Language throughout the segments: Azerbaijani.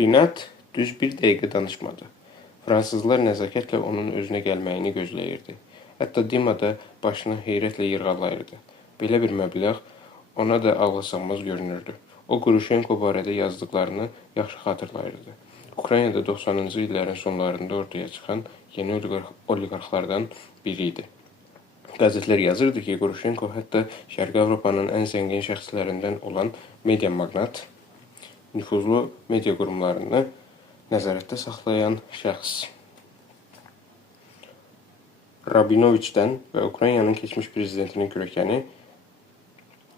Rinat düz bir dəqiqə danışmadı. Fransızlar nəzakətlə onun özünə gəlməyini gözləyirdi. Hətta Dima da başını heyrətlə yırğalayırdı. Belə bir məbləğ ona da ağlasığmaz görünürdü. O, Quruşenko barədə yazdıqlarını yaxşı xatırlayırdı. Ukraynada 90-cı illərin sonlarında ortaya çıxan yeni oliqarxlardan biri idi. Qəzetlər yazırdı ki, Quruşenko hətta Şərqi Avropanın ən zəngin şəxslərindən olan media magnat, nüfuzlu media qurumlarını nəzarətdə saxlayan şəxs Rabinoviçdən və Ukraynanın keçmiş prezidentinin kürəkəni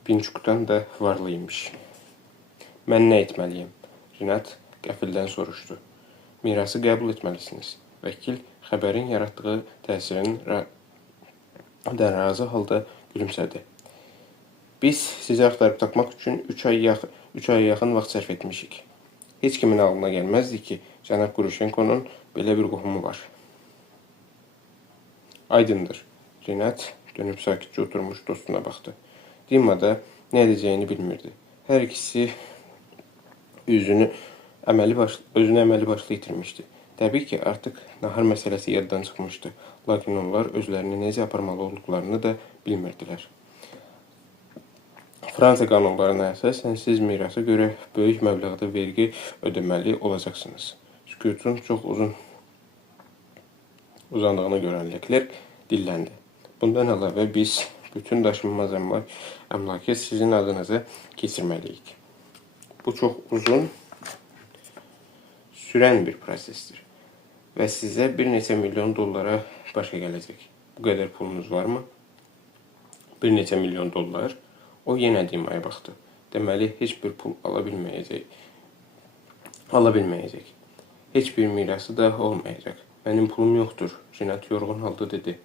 Pinçukdan da varlı imiş. Mən nə etməliyim? Rinat qəfildən soruşdu. Mirası qəbul etməlisiniz. Vəkil xəbərin yaratdığı təsirin razı halda gülümsədi. Biz sizi axtarıb tapmaq üçün 3 ay yaxın vaxt sərf etmişik. Heç kimin ağlına gəlməzdi ki, cənab Quruşenkonun belə bir qohumu var. Aydındır. Rinat dönüb sakitcə oturmuş dostuna baxdı. Dima da nə edəcəyini bilmirdi. Hər ikisi özünü əməli başlı itirmişdi. Təbii ki, artıq nahar məsələsi yaddan çıxmışdı. Lakin onlar özlərini necə aparmalı olduqlarını da bilmirdilər. Fransa qanunlarına əsasən siz mirasa görə böyük məbləğdə vergi ödəməli olacaqsınız. Sükutun çox uzandığını görən Leclerc dilləndi. Bundan əlavə biz bütün daşınmaz əmlakı sizin adınıza keçirməliyik. Bu çox uzun sürən bir prosesdir və sizə bir neçə milyon dollara başa gələcək. Bu qədər pulunuz varmı? Bir neçə milyon dollar. O yenə Dimaya baxdı. Deməli, heç bir pul ala bilməyəcək. Heç bir mirası da olmayacaq. Mənim pulum yoxdur. Rinat yorğun halda dedi.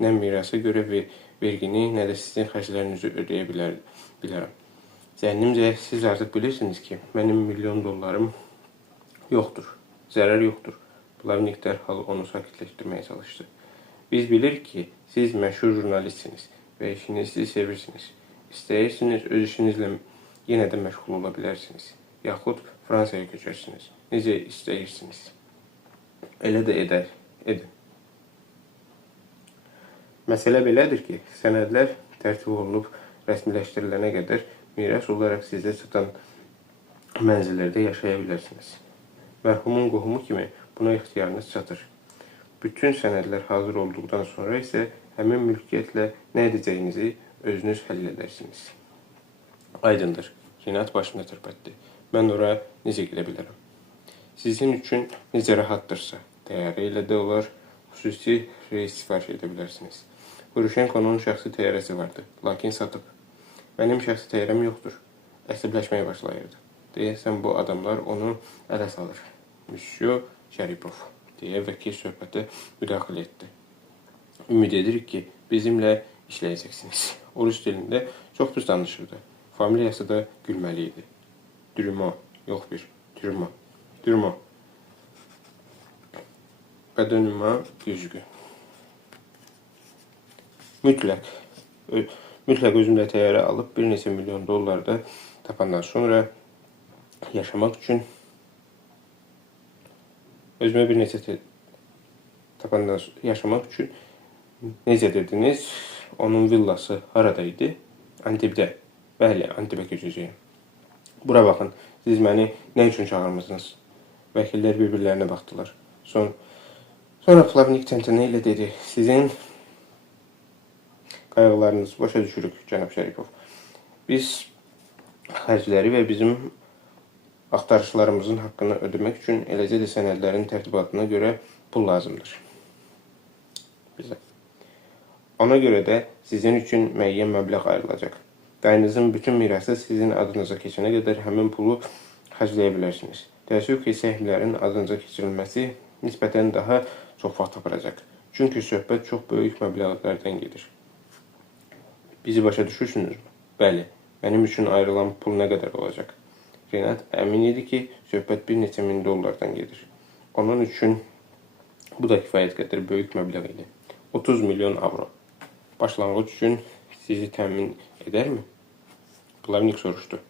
Nə mirasa görə vergini, nə də sizin xərclərinizi ödəyə bilərəm. Zənnimcə, siz artıq bilirsiniz ki, mənim milyon dollarım yoxdur. Zərər yoxdur. Plavnik dərhal onu sakitləşdirməyə çalışdı. Biz bilirik ki, siz məşhur jurnalistsiniz və işinizi sevirsiniz. İstəyirsiniz, öz işinizlə yenə də məşğul ola bilərsiniz. Yaxud Fransaya köçərsiniz. Necə istəyirsiniz. Elə də edin. Məsələ belədir ki, sənədlər tərtib olunub rəsmiləşdirilənə qədər miras olaraq sizə çatan mənzillərdə yaşaya bilərsiniz. Mərhumun qohumu kimi buna ixtiyarınız çatır. Bütün sənədlər hazır olduqdan sonra isə həmin mülkiyyətlə nə edəcəyinizi özünüz həll edərsiniz. Aydındır. Rinat başını tərpətdi. Mən ora necə gedə bilərəm? Sizin üçün necə rahatdırsa, təyyarə ilə də olar, xüsusi reis sifariş edə bilərsiniz. Quruşenkonun şəxsi təyyarəsi vardı, lakin satıb. Mənim şəxsi təyyarəm yoxdur. Əsəbləşməyə başlayırdı. Deyəsən bu adamlar onu ələ salır. Monsieur Şəripov, deyə vəkil söhbətə müdaxilə etdi. Ümid edirik ki, bizimlə işləyəcəksiniz. Orus dilində çox pis danışırdı. Familiyası da gülməli idi. Dürümo, yox bir, Dürümo. Bədənüma güzgü. Mütləq özümlə təyyarə alıb bir neçə milyon dollar da tapandan sonra yaşamaq üçün necə dediniz, onun villası haradaydı? Antibdə. Bəli, Antibə köçəcəyim. Bura baxın, siz məni nə üçün çağırmısınız? Vəkillər bir-birlərinə baxdılar. Sonra Plavnik təntənə ilə dedi, sizin qayğılarınızı başa düşürük, cənab Şəripov. Biz xərcləri və bizim axtarışlarımızın haqqını ödəmək üçün eləcə də sənədlərin tərtibatına görə pul lazımdır. Bizə. Ona görə də sizin üçün müəyyən məbləğ ayrılacaq. Dayınızın bütün mirası sizin adınıza keçənə qədər həmin pulu xərcləyə bilərsiniz. Təəssüf ki, səhmlərin adınıza keçirilməsi nisbətən daha çox vaxt aparacaq. Çünki söhbət çox böyük məbləğlərdən gedir. Bizi başa düşürsünüzmü? Bəli, mənim üçün ayrılan pul nə qədər olacaq? Rinat əmin idi ki, söhbət bir neçə min dollardan gedir. Onun üçün bu da kifayət qədər böyük məbləğ idi. 30 milyon avro. Başlanğıc üçün sizi təmin edərmi? Plavnik soruşdu.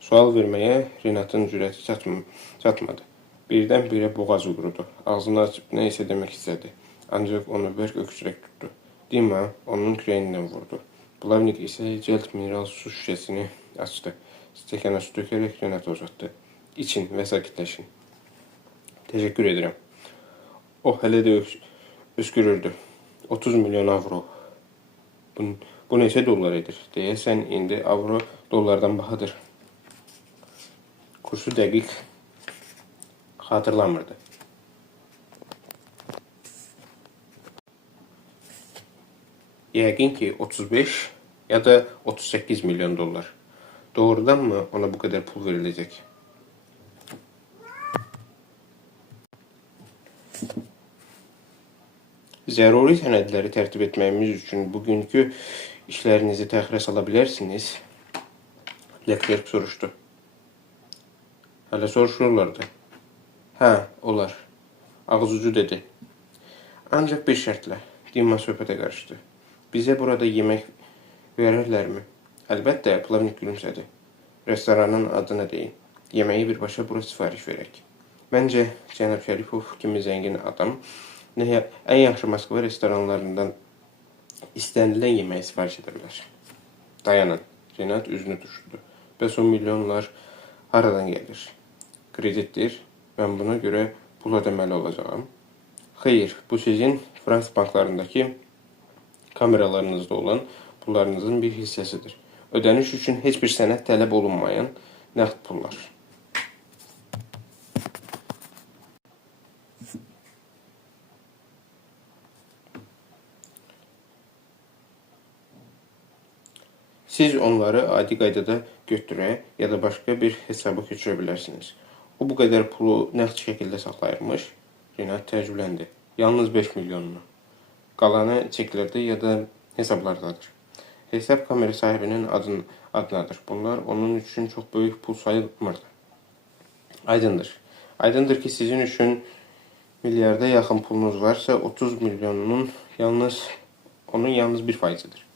Sual verməyə Renatın cürəti çatmadı. Birdən-birə boğazı qurudu. Ağzını açıb nə isə demək istədi. Ancaq onu bərk öksürək tutdu. Dima onun kürəyindən vurdu. Plavnik isə cəld mineral su şüşəsini açdı. Stəkana su tökərək Renata uzatdı. İçin və sakitləşin. Təşəkkür edirəm. O hələ də öskürürdü. 30 milyon avro. Bu neçə dollar edir? Deyəsən, indi avro dollardan bahadır. Kursu dəqiq xatırlamırdı. Yəqin ki 35 ya da 38 milyon dollar. Doğrudan mı ona bu kadar pul verilecek? Zəruri sənədləri tərtib etməyimiz üçün bugünkü işlərinizi təxirə sala bilərsiniz. Leclerc soruşdu. Hələ soruşurlardı. Hə, olar. Ağzucu dedi. Ancaq bir şərtlə. Dima söhbətə qarışdı. Bizə burada yemək verərlərmi? Əlbəttə, Plavnik gülümsədi. Restoranın adını deyin. Yeməyi birbaşa bura sifariş verək. Məncə, cənab Şərifov kimi zəngin adam ən yaxşı Moskva restoranlarından istənilən yeməyi sifariş edə bilər. Dayanın. Renat üzünü düşürdü. Bəs o milyonlar haradan gəlir? Kreditdir. Mən buna görə pul ödəməli olacağam. Xeyr, bu sizin Fransız banklarındakı kameralarınızda olan pullarınızın bir hissəsidir. Ödəniş üçün heç bir sənəd tələb olunmayan nəqd pullar. Siz onları adi qaydada götürə ya da başqa bir hesaba köçürə bilərsiniz. O bu qədər pulu nəqd şəkildə saxlayırmış. Renat təəccübləndi. Yalnız 5 milyonunu. Qalanı çeklərdə ya da hesablardadır. Hesab kamera sahibinin adınadır. Bunlar onun üçün çox böyük pul sayılmırdı. Aydındır. Aydındır ki, sizin üçün milyarda yaxın pulunuz varsa 30 milyonunun yalnız bir faizidir.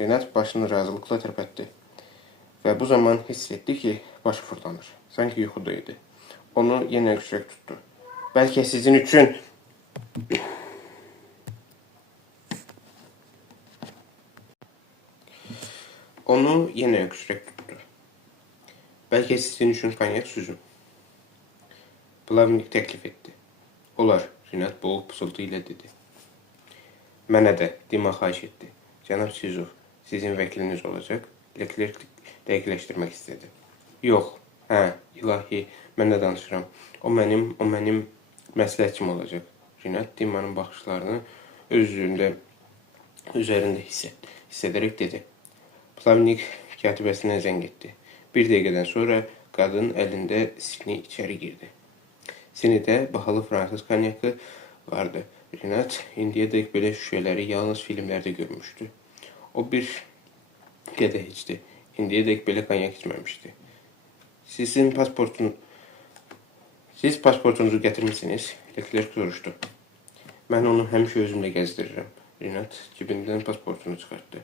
Renat başını razılıkla tərpətdi. Və bu zaman hiss etdi ki, başı fırlanır. Sanki yuxuda idi. Onu yenə öksürək tutdu. Bəlkə sizin üçün... Onu yenə öksürək tutdu. Bəlkə sizin üçün konyak süzüm. Plavnik təklif etdi. Olar, Renat boğuq pısıltı ilə dedi. Mənə də, Dima xahiş etdi. Cənab Sizov, sizin vəkiliniz olacaq. Leclerc dəqiqləşdirmək istədi. Yox, ilahi, mən nə danışıram. O mənim məsləhətçim olacaq. Renat Dima'nın baxışlarını üzərində hiss edərək dedi. Plavnik katibəsinə zəng etdi. Bir dəqiqədən sonra qadın əlində sini içəri girdi. Sinidə bahalı fransız konyakı vardı. Renat indiyədək belə şüşələri yalnız filmlərdə görmüşdü. O bir qədəh içdi. İndiyədək belə konyak içməmişdi. Siz pasportunuzu gətirmişsiniz? Leclerc soruşdu. Mən onu həmişə özümlə gəzdirirəm. Renat cibindən pasportunu çıxartdı.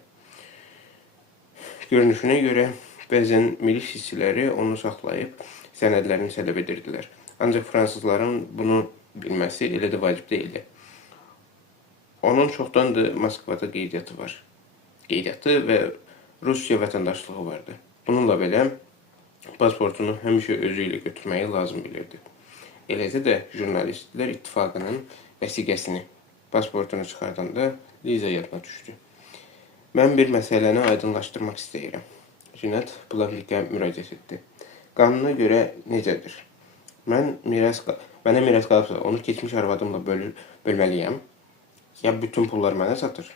Görünüşünə görə bəzən milis işçiləri onu saxlayıb sənədlərini tələb edirdilər. Ancaq fransızların bunu bilməsi elə də vacib deyildi. Onun çoxdandır Moskvada qeydiyyatı var. Qeydiyyatı və Rusiya vətəndaşlığı vardı. Bununla belə pasportunu həmişə özü ilə götürməyi lazım bilirdi. Eləcə də jurnalistlər ittifaqının vəsiqəsini pasportunu çıxardanda Liza yadına düşdü. Mən bir məsələni aydınlaşdırmaq istəyirəm. Renat Plavnikə müraciət etdi. Qanuna görə necədir? Mənə miras qalıbsa onu keçmiş arvadımla bölməliyəm. Ya bütün pullar mənə çatır?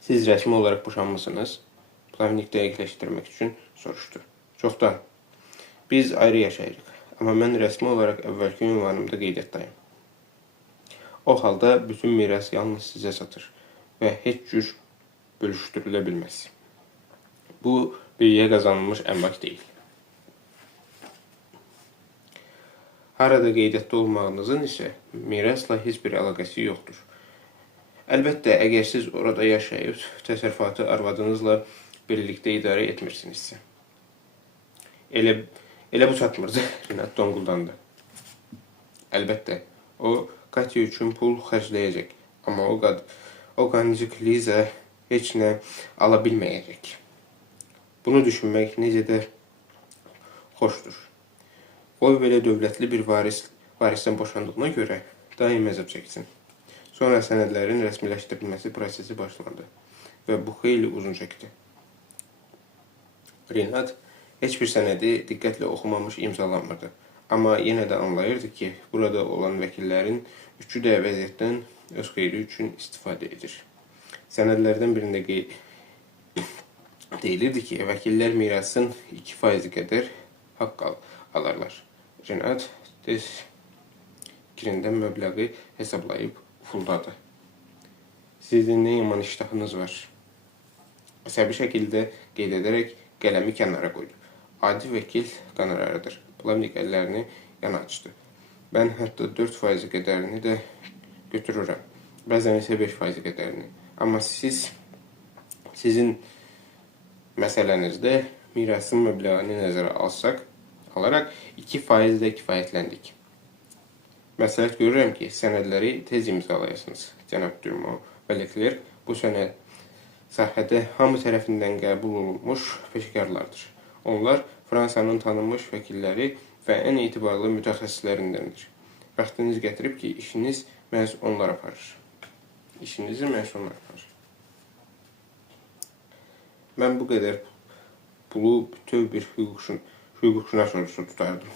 Siz rəsmi olaraq boşanmısınız? Plavnik dəqiqləşdirmək üçün soruşdu. Çoxdan. Biz ayrı yaşayırıq. Amma mən rəsmi olaraq əvvəlki ünvanımda qeydiyyatdayım. O halda bütün miras yalnız sizə çatır və heç cür bölüşdürülə bilməz. Bu birliyə qazanılmış əmlak deyil. Harada qeydiyyatda olmağınızın isə mirasla heç bir əlaqəsi yoxdur. Əlbəttə, əgər siz orada yaşayıb təsərrüfatı arvadınızla birlikdə idarə etmirsinizsə. Elə bu çatmırdı. Renat donquldandı. Əlbəttə, o Katya üçün pul xərcləyəcək. Amma o qancıq Liza heç nə ala bilməyəcək. Bunu düşünmək necə də xoşdur. O belə dövlətli bir varisdən boşandığına görə daim əzab çəksin. Sonra sənədlərin rəsmiləşdirilməsi prosesi başlandı və bu xeyli uzun çəkdi. Renat heç bir sənədi diqqətlə oxumamış imzalanmırdı. Amma yenə də anlayırdı ki, burada olan vəkillərin üçü də vəziyyətdən öz xeyri üçün istifadə edir. Sənədlərdən birində deyilirdi ki, vəkillər mirasın 2% qədər haqq alarlar. Renat tez fikrindən məbləği hesablayıb ufuldadı. Sizin nə yaman iştahınız var? Əsəbi şəkildə qeyd edərək qələmi kənara qoydu. Adi vəkil qanararıdır. Plavnik əllərini yana açdı. Mən hətta 4% qədərini də götürürəm. Bəzən isə 5% qədərini. Amma sizin məsələnizdə mirasın məbləğini nəzərə alaraq 2% də kifayətləndik. Məsləhət görürəm ki, sənədləri tez imzalayasınız. Cənab Durmo və Leclerc bu sənəd sahədə hamı tərəfindən qəbul olunmuş peşəkarlardır. Onlar Fransanın tanınmış vəkilləri və ən etibarlı mütəxəssislərindəndir. Vaxtınız gətirib ki, işinizi məhz onlar aparır. Mən bu qədər pulu bütöv bir hüquqşünas ordusu tutardım.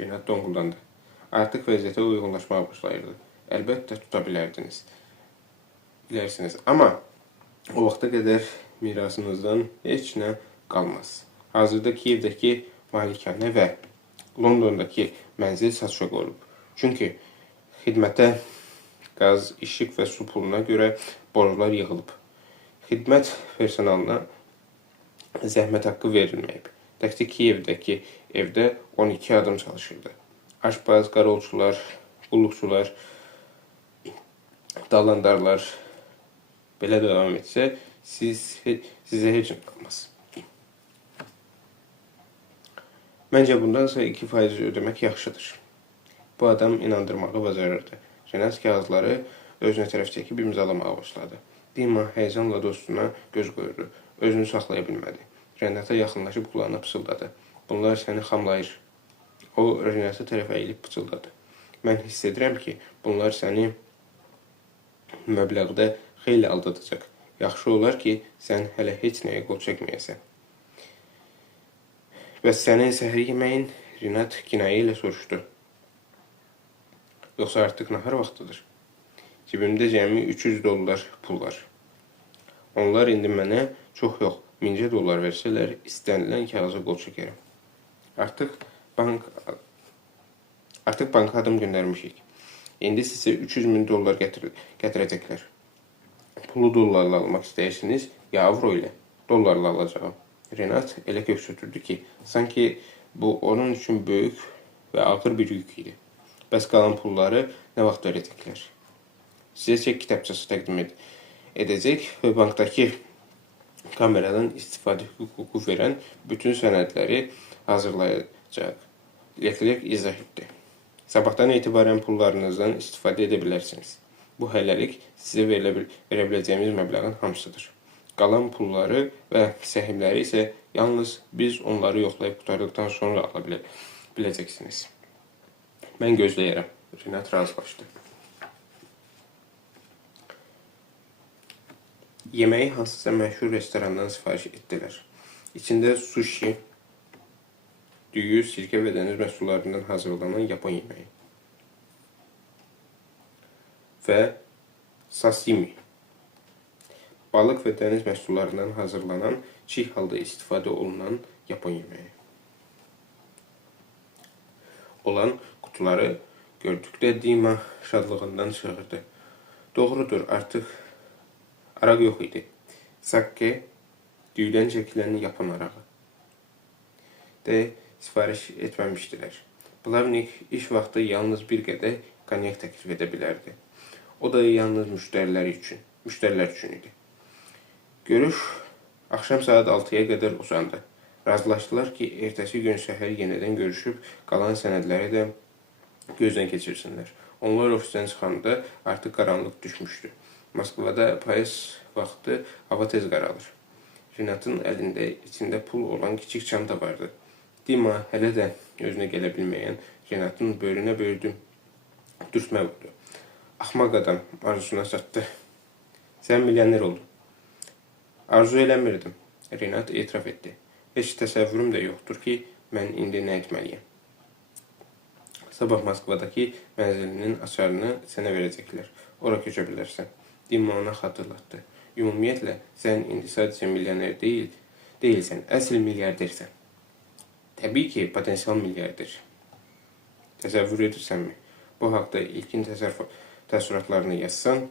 Renat donquldandı. Artıq vəziyyətə uyğunlaşmağa başlayırdı. Əlbəttə tuta bilərsiniz. Amma o vaxta qədər mirasınızdan heç nə qalmaz. Hazırda Kiyevdəki malikanə və Londondakı mənzil satışa qoyulub. Çünki xidmətə qaz, işıq və su puluna görə borclar yığılıb. Xidmət personalına zəhmət haqqı verilməyib. Təkcə Kiyevdəki evdə 12 adam çalışırdı. Aşpaz, qarolçular, qulluqçular, dalandarlar. Belə davam etsə, sizə heç nə qalmaz. Məncə bundansa 2% ödəmək yaxşıdır. Bu adam inandırmağı bacarırdı. Renat kağızları özünə tərəf çəkib imzalamağa başladı. Dima həyəcanla dostuna göz qoyurdu. Özünü saxlaya bilmədi. Renata yaxınlaşıb qulağına pıçıldadı. Bunlar səni xamlayır. O, Renata tərəf əyilib pıçıldadı. Mən hiss edirəm ki, bunlar səni məbləğdə xeyli aldadacaq. Yaxşı olar ki, sən hələ heç nəyə qol çəkməyəsən. Bəs sənin səhər yeməyin? Renat kinayə ilə soruşdu. Yoxsa artıq nahar vaxtıdır. Cibimdə cəmi $300 pul var. Onlar indi mənə çox yox, $1000 versələr, istənilən kağıza qol çəkərəm. Artıq banka adım göndərmişik. İndi sizə $300,000 gətirəcəklər. Pulu dollarla almaq istəyirsiniz, ya avro ilə? Dollarla alacağım. Renat elə köks ötürdü ki, sanki bu onun üçün böyük və ağır bir yük idi. Bəs qalan pulları nə vaxt verəcəklər? Sizə çek kitabçası təqdim edəcək və bankdakı kameradan istifadə hüququ verən bütün sənədləri hazırlayacaq. Leclerc izah etdi. Sabahdan etibarən pullarınızdan istifadə edə bilərsiniz. Bu hələlik sizə verə biləcəyimiz məbləğin hamısıdır. Qalan pulları və səhmləri isə yalnız biz onları yoxlayıb qutardıqdan sonra ala biləcəksiniz. Mən gözləyərəm. Renat razılaşdı. Yeməyi hansısa məşhur restorandan sifariş etdilər. İçində sushi, düyü, sirkə və dəniz məhsullarından hazırlanan Yapon yeməyi və sashimi, balıq və dəniz məhsullarından hazırlanan çiğ halda istifadə olunan Yapon yeməyi olan qutuları gördükdə Dima şadlığından çığırdı. Doğrudur, artıq araq yox idi. Sake, düyüdən çəkilən Yapon arağı də sifariş etməmişdilər. Plavnik iş vaxtı yalnız bir qədər konyak təklif edə bilərdi. O da yalnız müştərilər üçün idi. Görüş axşam saat 6-ya qədər uzandı. Razılaşdılar ki, ertəsi gün səhər yenidən görüşüb, qalan sənədləri də gözdən keçirsinlər. Onlar ofisdən çıxanda artıq qaranlıq düşmüşdü. Moskvada payız vaxtı hava tez qaralır. Renatın əlində içində pul olan kiçik çanta vardı. Dima hələ də özünə gələ bilməyən Renatın böyrünə böyürdü, dürtmə vurdu. Axmaq adam arzusuna çatdı. Sən milyoner oldun. Arzu eləmirdim. Renat etiraf etdi. Heç təsəvvürüm də yoxdur ki, mən indi nə etməliyəm. Sabah Moskvadakı mənzilinin açarını sənə verəcəklər. Ora köçə bilərsən. Dima ona xatırlatdı. Ümumiyyətlə, sən indi sadəcə milyoner deyilsən, əsl milyardersən. Təbii ki, potensial milyarder. Təsəvvür edirsənmi? Bu haqda ilkin təəssüratlarını yazsan,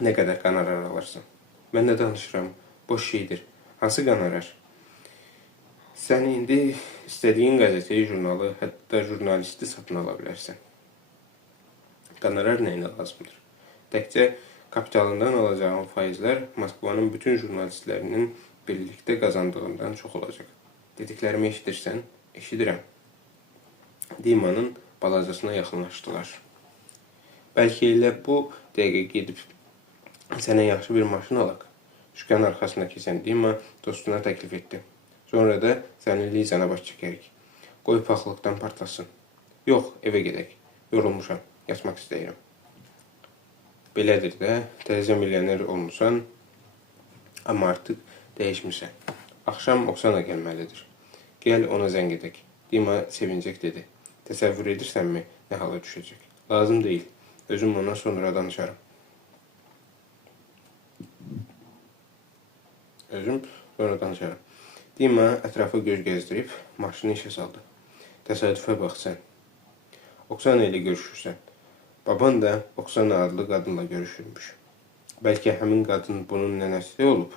nə qədər qonorar alarsan? Mən nə danışıram? Boş şeydir. Hansı qonorar? Sən indi istədiyin qəzetəyi, jurnalı, hətta jurnalisti satın ala bilərsən. Qonorar nəyinə lazımdır? Təkcə kapitalından alacağın faizlər Moskvanın bütün jurnalistlərinin birlikdə qazandığından çox olacaq. Dediklərimi eşidirsən? Eşidirəm. Dimanın balacasına yaxınlaşdılar. Bəlkə elə bu dəqiqə gedib sənə yaxşı bir maşın alaq. Şükan arxasına keçən Dima dostuna təklif etdi. Sonra da səni Lizana baş çəkərik. Qoy paxılıqdan partlasın. Yox, evə gedək. Yorulmuşam, yatmaq istəyirəm. Belədir də, təzə milyoner olmusan, amma artıq dəyişmirsən. Axşam Oksana gəlməlidir. Gəl ona zəng edək. Dima sevincək dedi. Təsəvvür edirsənmi, nə hala düşəcək? Lazım deyil. Özüm ona sonra danışarım. Dima ətrafı göz gəzdirib, maşını işə saldı. Təsadüfə bax sən. Oksana ilə görüşürsən. Baban da Oksana adlı qadınla görüşürmüş. Bəlkə həmin qadın bunun nənəsi olub?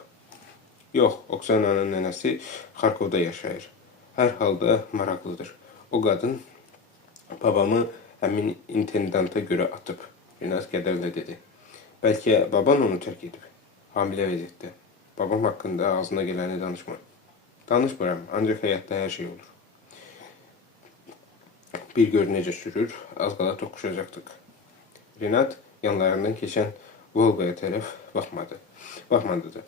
Yox, Oksananın nənəsi Xarkovda yaşayır. Hər halda maraqlıdır. O qadın babamı həmin intendanta görə atıb. Renat qədərlə dedi. Bəlkə baban onu tərk edib. Hamilə vəziyyətdə. Babam haqqında ağzına gələni danışma. Danışmıram, ancaq həyatda hər şey olur. Bir gör necə sürür, az qala toqquşacaqdıq. Renat yanlarından keçən Volqaya tərəf baxmadı da.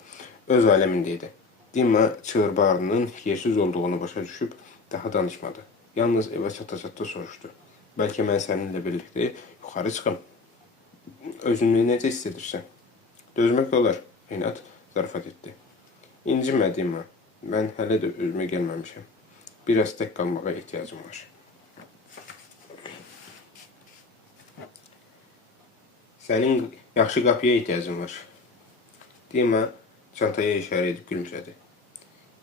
Öz aləmində idi. Dima çığırbağının yersiz olduğunu başa düşüb daha danışmadı. Yalnız evə çata-çata soruşdu. Bəlkə mən səninlə birlikdə yuxarı çıxım. Özünü necə hiss edirsən? Dözmək olar, Renat zarafat etdi. İncimə Dima, mən hələ də özümə gəlməmişəm. Biraz tək qalmağa ehtiyacım var. Sənin yaxşı qapıya ehtiyacın var. Dima çantaya işarə edib gülümsədi.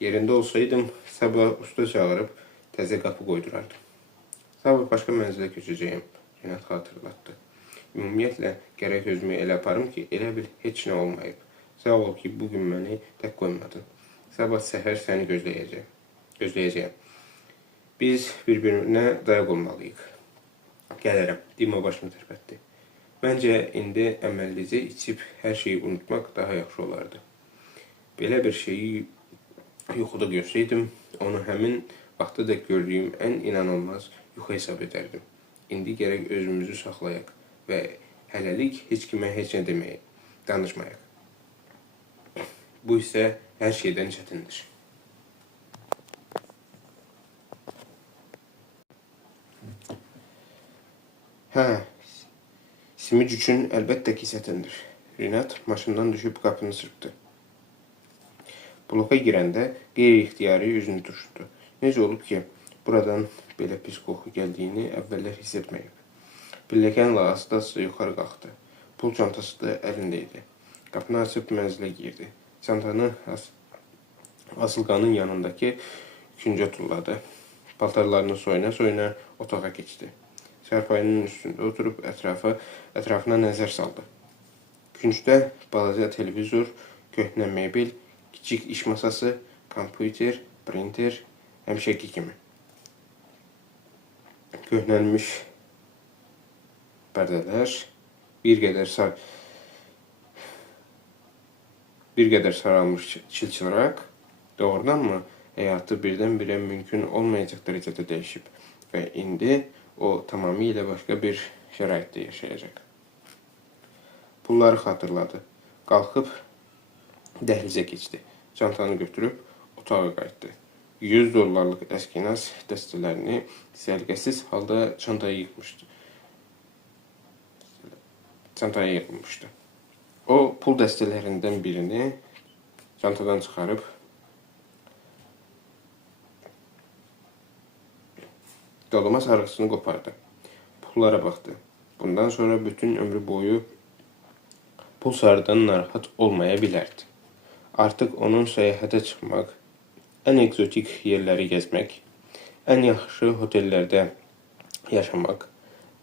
Yerində olsaydım, sabah usta çağırıb təzə qapı qoydurardım. Sabah başqa mənzilə köçəcəyim, Renat xatırlatdı. Ümumiyyətlə, gərək özümü elə aparım ki, elə bil heç nə olmayıb. Sağ ol ki, bugün məni tək qoymadın. Sabah səhər səni gözləyəcəyəm. Biz bir-birinə dayaq olmalıyıq. Gəlirəm, Dima başını tərpətdi. Məncə, indi əməllicə içib hər şeyi unutmaq daha yaxşı olardı. Belə bir şeyi yuxuda görsəydim, onu həmin vaxtda da gördüyüm ən inanılmaz yuxu hesab edərdim. İndi gərək özümüzü saxlayaq və hələlik heç kimə heç nə deməyək, danışmayaq. Bu isə hər şeydən çətindir. Simic üçün əlbəttə ki çətindir. Renat maşından düşüb qapını çırpdı. Bloka girəndə qeyri-ixtiyari üzünü turşutdu. Necə olub ki, buradan belə pis qoxu gəldiyini əvvəllər hiss etməyib. Pilləkənlə asta-asta yuxarı qalxdı. Pul çantası da əlində idi. Qapını açıb mənzilə girdi. Çantanı asılqanın yanındakı küncə tulladı. Paltarlarını soyuna-soyuna otağa keçdi. Çarpayının üstündə oturub ətrafına nəzər saldı. Küncdə balaca televizor, köhnə mebel, kiçik iş masası, kompüter, printer, həmişəki kimi. Köhnəlmiş pərdələr, bir qədər saralmış çilçıraq, doğrudanmı həyatı birdən-birə mümkün olmayacaq dərəcədə dəyişib və indi o tamamilə başqa bir şəraitdə yaşayacaq. Pulları xatırladı. Qalxıb dəhlizə keçdi. Çantanı götürüb otağa qayıtdı. $100 əskinas dəstələrini səliqəsiz halda çantaya yığmışdı. O, pul dəstələrindən birini çantadan çıxarıb dolma sarğısını qopardı. Pullara baxdı. Bundan sonra bütün ömrü boyu pul sarıdan narahat olmaya bilərdi. Artıq onun səyahətə çıxmaq, ən egzotik yerləri gəzmək, ən yaxşı hotellərdə yaşamaq,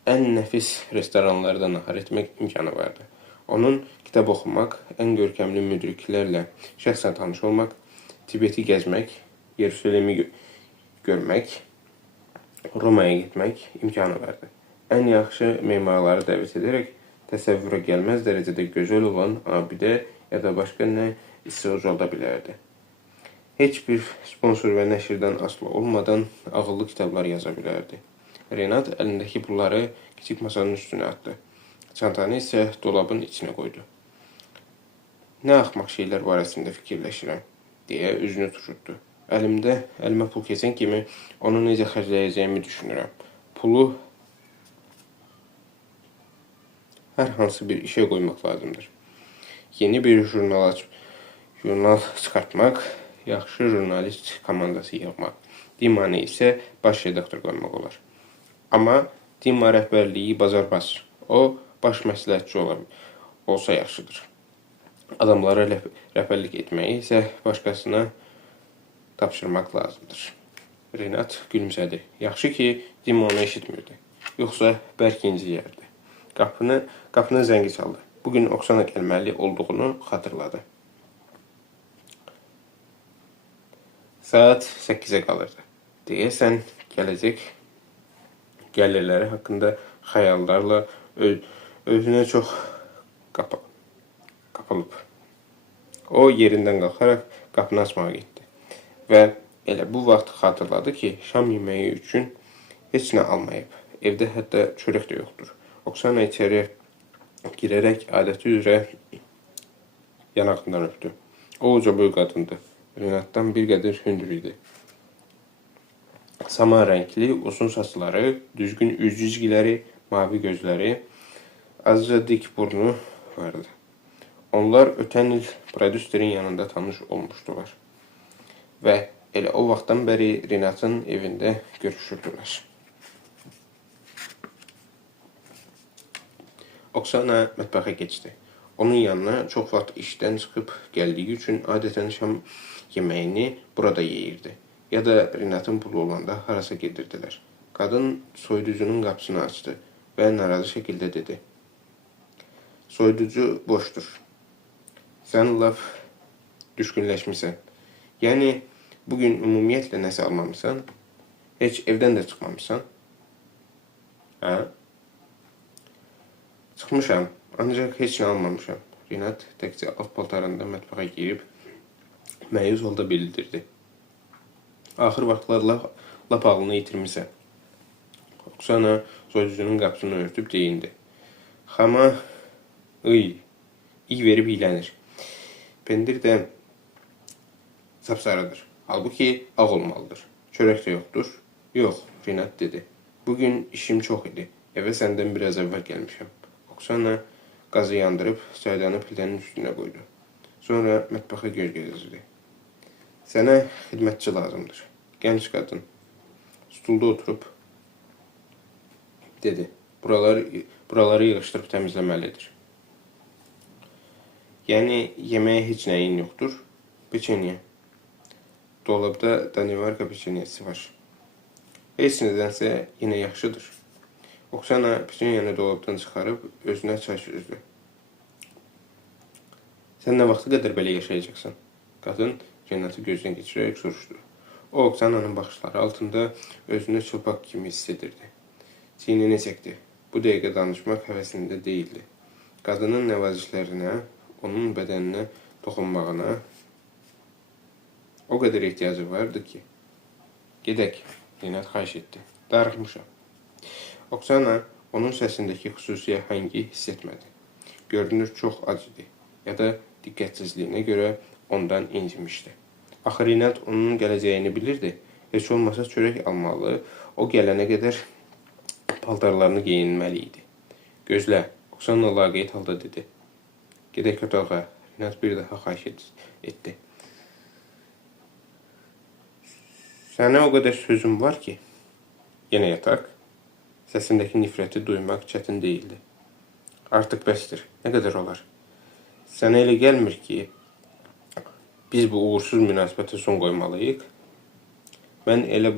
ən nəfis restoranlarda nahar etmək imkanı vardı. Onun kitab oxumaq, ən görkəmli müdriklərlə şəxsən tanış olmaq, Tibeti gəzmək, Yerusəlimi görmək, Romaya getmək imkanı vardı. Ən yaxşı memarları dəvət edərək təsəvvürə gəlməz dərəcədə gözəl olan abidə ya da başqa nə isə ucalda bilərdi. Heç bir sponsor və nəşrdən asılı olmadan ağıllı kitablar yaza bilərdi. Renat əlindəki pulları kiçik masanın üstünə atdı. Çantanı isə dolabın içinə qoydu. Nə axmaq şeylər barəsində fikirləşirəm, deyə üzünü turşutdu. Əlimə pul keçən kimi onu necə xərcləyəcəyimi düşünürəm. Pulu hər hansı bir işə qoymaq lazımdır. Yeni bir jurnal çıxartmaq, yaxşı jurnalist komandası yığmaq. Dimanı isə baş redaktor qoymaq olar. Amma Dima rəhbərliyi bazarbaz. O, baş məsləhətçi olsa yaxşıdır. Adamlara rəhbərlik etməyi isə başqasına tapşırmaq lazımdır. Renat gülümsədi. Yaxşı ki, Dima onu eşitmirdi. Yoxsa bərk inciyərdi. Qapını zəngi çaldı. Bugün Oksana gəlməli olduğunu xatırladı. Saat 8-ə qalırdı. Deyəsən, gələcək gəlirləri haqqında xəyallarla özünə çox qapılıb. O, yerindən qalxaraq qapını açmağa getdi. Və elə bu vaxt xatırladı ki, şam yeməyi üçün heç nə almayıb. Evdə hətta çörək də yoxdur. Oksana içəriyə girərək adəti üzrə yanaqından öpdü. O, ucaboy qadındı. Renatdan bir qədər hündür idi. Sama rəngli, uzun saçları, düzgün üz cizgiləri, mavi gözləri, azca dik burnu vardı. Onlar ötən il prodüsterin yanında tanış olmuşdular. Və elə o vaxtdan bəri Renatın evində görüşürdülər. Oksana mətbəxə keçdi. Onun yanına çox vaxt işdən çıxıb gəldiyi üçün adətən şam yeməyini burada yeyirdi. Ya da Renatın pulu olanda harasa gedirdilər. Qadın soyuducunun qapısını açdı və narazı şəkildə dedi. Soyuducu boşdur. Sən laf düşkünləşmirsən. Yəni, bugün ümumiyyətlə nəsə almamısan? Heç evdən də çıxmamısan? Hə? Çıxmışam, ancaq heç nə almamışam. Renat təkcə alt paltarında mətbəxə girib məyus halda bildirdi. Axır vaxtlar lap ağlını itirmirsən. Oksana soyuducunun qapısını örtüb deyindi. Xama, iy verib iylənir. Pendir də sapsarıdır. Halbuki ağ olmalıdır. Çörək də yoxdur. Yox, Renat dedi. Bugün işim çox idi. Evə səndən biraz əvvəl gəlmişəm. Oksana qazı yandırıb çaydanı pildənin üstünə qoydu. Sonra mətbəxə göz gəzdirdi. Sənə xidmətçi lazımdır. Gənc qadın. Stulda oturub dedi. Buraları yığışdırıb təmizləməlidir. Yəni, yeməyə heç nəyin yoxdur. Peçeniya. Dolabda Danimarka peçeniyası var. Heç nədənsə yenə yaxşıdır. Oksana peçeniyanı dolabdan çıxarıb özünə çay süzdü. Sən nə vaxtı qədər belə yaşayacaqsan? Qadın Renatı gözdən keçirərək soruşdu. O, Oksananın baxışları altında özünü çılpaq kimi hiss edirdi. Çiynini çəkdi. Bu dəqiqə danışmaq həvəsində deyildi. Qadının nəvazişlərinə, onun bədəninə toxunmağına O kadar ihtiyacı vardı ki. Gedək, Renat xahiş etdi. Darıxmışam. Oksana onun səsindəki xüsusi əhəngi hiss etmədi. Görünür çox ac idi ya da diqqətsizliyinə görə ondan incimişdi. Axı Renat onun gələcəyini bilirdi. Heç olmasa çörək almalı, o gələnə qədər paltarlarını geyinməli idi. Gözlə, Oksana laqeyd halda dedi. Gedək otağa, Renat bir daha xahiş etdi. Sənə o qədər sözüm var ki, yenə yataq. Səsindəki nifrəti duymaq çətin değildi. Artıq bəsdir, nə qədər olar? Sənə elə gəlmir ki, biz bu uğursuz münasibətə son qoymalıyıq? Mən elə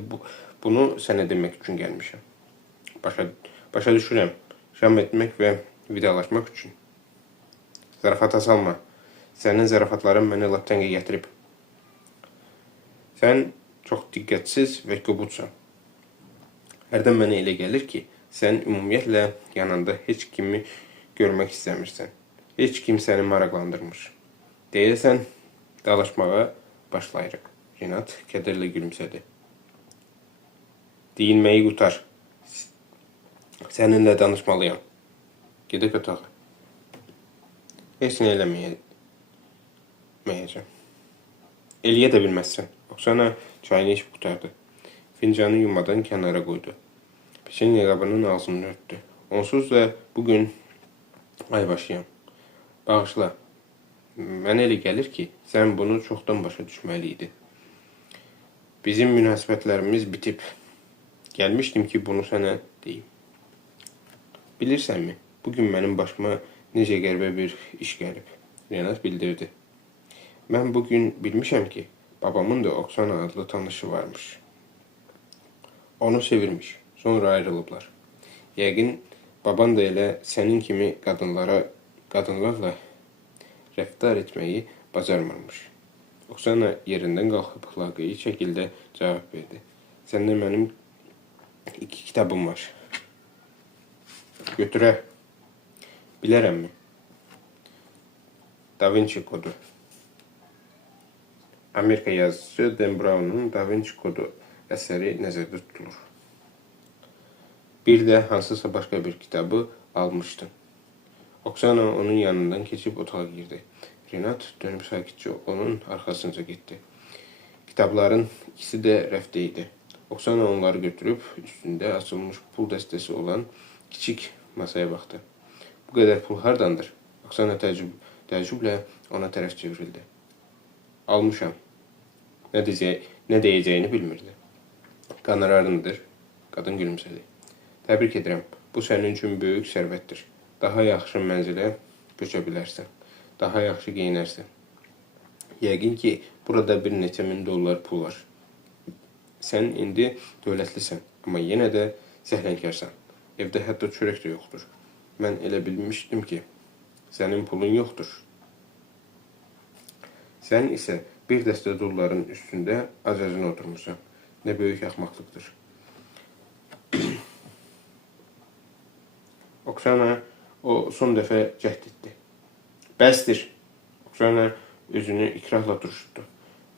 bunu sənə demək üçün gəlmişəm. Başa düşürəm, şam etmək və vidalaşmaq üçün. Zarafata salma. Sənin zarafatların məni lap təngə gətirib. Sən çox diqqətsiz və qobudsan. Hərdən mənə elə gəlir ki, sən ümumiyyətlə yanında heç kimi görmək istəmirsən. Heç kim səni maraqlandırmır. Deyəsən, dalaşmağa başlayırıq. Renat kədərlə gülümsədi. Deyinməyi qutar. Səninlə danışmalıyam. Gedək otağa. Heç nə eləməyəcəm. Eləyə də bilməzsən. Oksana çayını içib qutardı. Fincanı yumadan kənara qoydu. Peçenye qabının ağzını örtdü. Onsuz da bugün aybaşıyam. Bağışla. Mənə elə gəlir ki, sən bunu çoxdan başa düşməli idi. Bizim münasibətlərimiz bitib. Gəlmişdim ki, bunu sənə deyim. Bilirsənmi, bugün mənim başıma necə qəribə bir iş gəlib. Renat bildirdi. Mən bugün bilmişəm ki, babamın da Oksana adlı tanışı varmış. Onu sevirmiş. Sonra ayrılıblar. Yəqin baban da elə sənin kimi qadınlarla rəftar etməyi bacarmırmış. Oksana yerindən qalxıb laqeyd şəkildə cavab verdi. Səndə mənim 2 kitabım var. Götürə. Bilərəmmi? Da Vinci kodu. Amerika yazıcısı Dan Brown'un Da Vinci kodu əsəri nəzərdə tutulur. Bir də hansısa başqa bir kitabı almışdın. Oksana onun yanından keçib otağa girdi. Renat dönüb sakitcə onun arxasınca getdi. Kitabların ikisi də rəfdə idi. Oksana onları götürüb üstündə açılmış pul dəstəsi olan kiçik masaya baxdı. Bu qədər pul hardandır? Oksana təəccüblə ona tərəf çevrildi. Almışam. Nə deyəcəyini bilmirdi. Qanararındır. Qadın gülümsədi. Təbrik edirəm. Bu sənin üçün böyük sərvətdir. Daha yaxşı mənzilə köçə bilərsən. Daha yaxşı geyinərsən. Yəqin ki, burada bir neçə min dollar pul var. Sən indi dövlətlisən, amma yenə də zəhlənkarsan. Evdə hətta çörək də yoxdur. Mən elə bilmişdim ki, sənin pulun yoxdur. Sən isə bir dəstə dolların üstündə ac-acına oturmuşsan. Nə böyük axmaqlıqdır. Oksana o son dəfə cəhd etdi. Bəsdir. Oksana özünü ikrahla turşutdu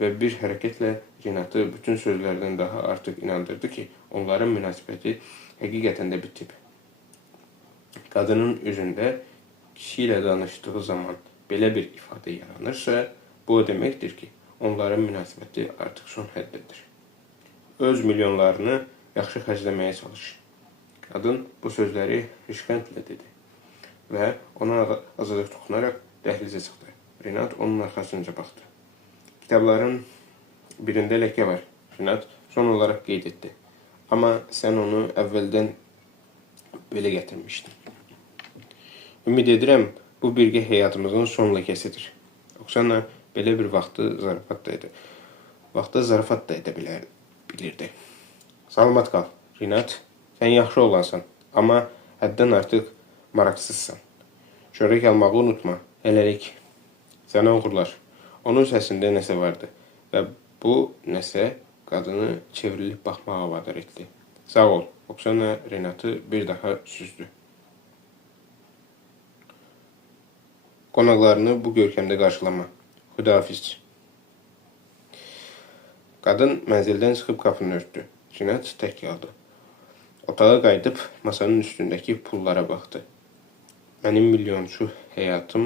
və bir hərəkətlə Renatı bütün sözlərdən daha artıq inandırdı ki, onların münasibəti həqiqətən də bitib. Qadının üzündə kişi ilə danışdığı zaman belə bir ifadə yaranırsa, bu o deməkdir ki, onların münasibəti artıq son həddədir. Öz milyonlarını yaxşı xərcləməyə çalış. Qadın bu sözləri rişxəndlə dedi və ona azadıq toxunaraq dəhlizə çıxdı. Renat onun arxasınca baxdı. Kitabların birində ləkə var. Renat son olaraq qeyd etdi. Amma sən onu əvvəldən belə gətirmişdin. Ümid edirəm, bu birgə həyatımızın son ləkəsidir. Oksana belə bir vaxtda zarafat da edə bilirdi. Salamat qal, Renat. Sən yaxşı olansan, amma həddən artıq maraqsızsan. Çörək almağı unutma, hələlik. Sənə uğurlar. Onun səsində nəsə vardı və bu nəsə qadını çevrilib baxmağa vadar etdi. Sağ ol, Oksana Renatı bir daha süzdü. Qonaqlarını bu görkəmdə qarşılama. Xudahafiz. Qadın mənzildən çıxıb qapını örtdü. Cinat tək qaldı. Otağa qayıdıb masanın üstündəki pullara baxdı. Mənim milyonçu həyatım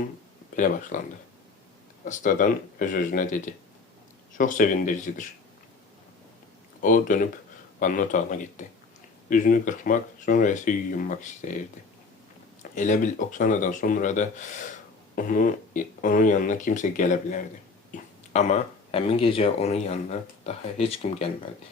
belə başlandı. Astadan öz-özünə dedi. Çox sevindiricidir. O dönüb vanna otağına getdi. Üzünü qırxmaq, sonra isə yuyunmaq istəyirdi. Elə bil Oksana'dan sonra da onun yanına kimsə gələ bilərdi. Amma həmin gecə onun yanına daha heç kim gəlmədi.